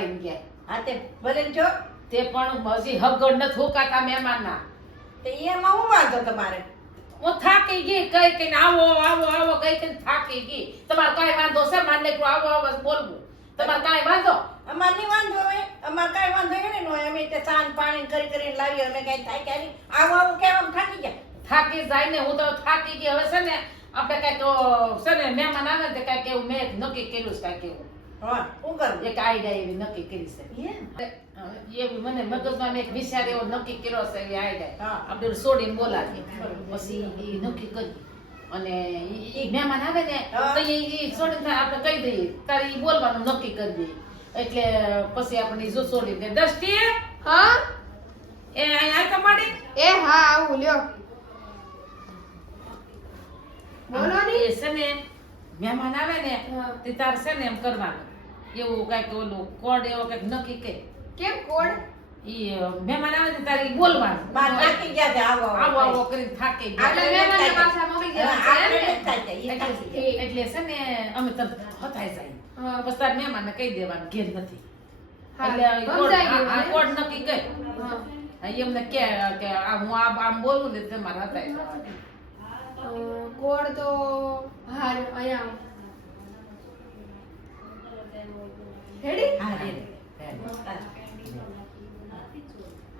પાડીને ગયા. હા તે ભલે જો તે પણ હજી હગડ ન થોકાતા મહેમાનના. તે એમાં હું વાંધો તમારે? હું થાકી ગઈ કઈ કઈને આવો આવો આવો કઈ કઈને થાકી ગઈ. તમારે કાંઈ વાંધો છે માનલે કે આવો આવો બોલવું? તમારે કાંઈ વાંધો? અમાર ની વાંધો હોય, અમાર કાંઈ વાંધો હે ને નો અમે તે સાન પાણી કરીને લાવી અમે કઈ થાય કે નહીં. આવું આવું કેમ થાકી ગયા? થાકી જાય ને હું તો થાકી ગઈ. હવે છે ને આપણે કઈક છે ને મહેમાન આવે ને કઈક એવું મેં નક્કી કર્યું છે કઈક એવું. હા શું કરું? એક આઈડિયા એવી નક્કી કરી છે. એવું મને મગજમાં મેં એક વિચાર એવો નક્કી કર્યો છે એવી આઈડિયા. હા. આપણે છોડીને બોલાવી પછી એ નક્કી કરી અને એ મહેમાન આવે ને તો એ છોડીને આપણે કહી દઈએ તારે એ બોલવાનું નક્કી કરી દઈએ એટલે પછી આપણે જો છોડી દે. દ્રષ્ટિ હા એ અહીંયા તો મળી એ હા આવું લ્યો બોલો ની એ છે ને મહેમાન આવે ને હા. તે તાર છે ને એમ કરવાનું એવું કઈક ઓલું કોડ એવો કઈક નક્કી કે કેમ કોડ ઈ મહેમાન આવે ને તારે ઈ બોલવાનું બાર થાકી ગયા છે આવો આવો આવો કરીને થાકી ગયા. આપણે મહેમાનને પાછા મળી ગયા છે એમ ને? એટલે છે ને અમે તરત હતાઈ જાય હા. પછી તાર મહેમાનને કહી દેવાનું ઘેર નથી. હા, એટલે સમજાઈ ગયું આ મને. કોડ નક્કી કરી હા એમને કે આ હું આમ બોલું ને તમારે હતાઈ જવાનું. કોડ તો હા અહીંયા રેડી હા રે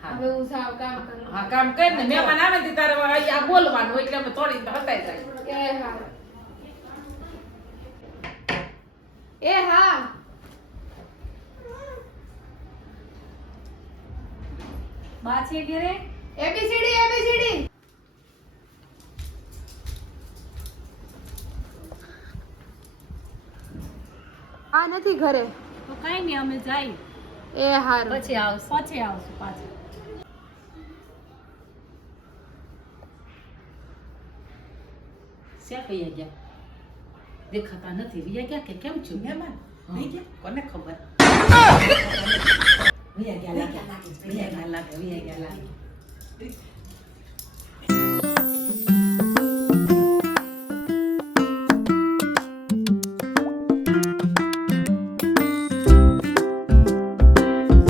હા હવે હું સાવ કામ કરું હા કામ કર ને મહેમાન આવે ને તારે આ બોલવાનું એટલે અમે થોડી હતાઈ જાય. એ હા એ હા બા છે ઘરે? એબીસીડી આ નથી ઘરે તો કાંઈ નહીં, અમે જાય એ હારું પછી આવશું પાછા. શ્યાં કઈ ગયા દેખાતા નથી. વિયા ગયા કે કેમ છું મહેમાન વહી ગયા? કોને ખબર? વિયા ગયા લાગે વિયા ગયા લાગે.